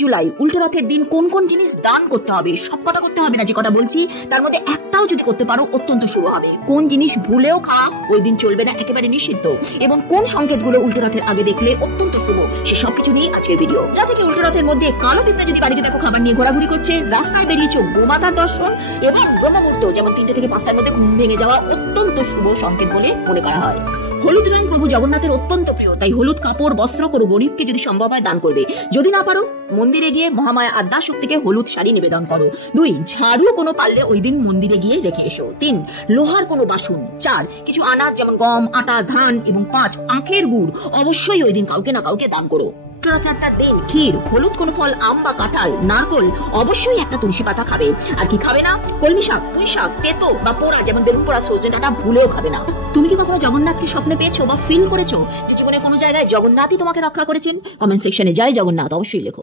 জুলাই উল্টো রথের দিন কোন কোন জিনিস দান করতে হবে? সবকটা করতে হবে না, যে কটা বলছি তার মধ্যে একটাও যদি করতে পারো অত্যন্ত শুভ হবে। কোন জিনিস ভুলেও খাওয়া ওই দিন চলবে না, একেবারে নিষিদ্ধ, এবং কোন সংকেতগুলো উল্টো রথের আগে দেখলে অত্যন্ত শুভ, সে সবকিছু নিয়ে আজকের ভিডিও। যা থেকে উল্টো রথের মধ্যে কালো পিঁপড়ে যদি বাড়িতে দেখো খাবার নিয়ে ঘোরাঘুরি করছে, রাস্তায় বেরিয়েছো গোমাতার দর্শন এবং ব্রহ্মমুহূর্ত যেমন 3টে থেকে 5টার মধ্যে ঘুম ভেঙে যাওয়া অত্যন্ত শুভ সংকেত বলে মনে করা হয়। হলুদ রং প্রভু জগন্নাথের অত্যন্ত প্রিয়, তাই হলুদ কাপড় বস্ত্র করো গরিবকে যদি সম্ভব হয় দান করবে। যদি না পারো মন্দিরে গিয়ে মহামায়া আদ্যা শক্তিকে হলুদ শাড়ি নিবেদন করো। 2 ঝাড়ু কোনো পারলে ওই দিন মন্দিরে গিয়ে রেখে এসো। 3 লোহার কোনো বাসন। 4 কিছু আনাজ যেমন গম, আটা, ধান এবং 5 আখের গুড় অবশ্যই ওই দিন কাউকে না কাউকে দান করো। চারটার দিন ক্ষীর, হলুদ কোনো ফল, আম বা কাঁঠাল, নারকল, অবশ্যই একটা তুলসী পাতা খাবে। আর কি খাবে না? কলমি শাক, পুঁই শাক, তেতো বা পোড়া যেমন বেগুন পোড়া, সজনে ডাঁটা ভুলেও খাবে না। তুমি কি কখনো জগন্নাথকে স্বপ্নে পেয়েছো বা ফিল করেছো যে জীবনে কোনো জায়গায় জগন্নাথই তোমাকে রক্ষা করেছেন? কমেন্ট সেকশনে জয় জগন্নাথ অবশ্যই লেখো।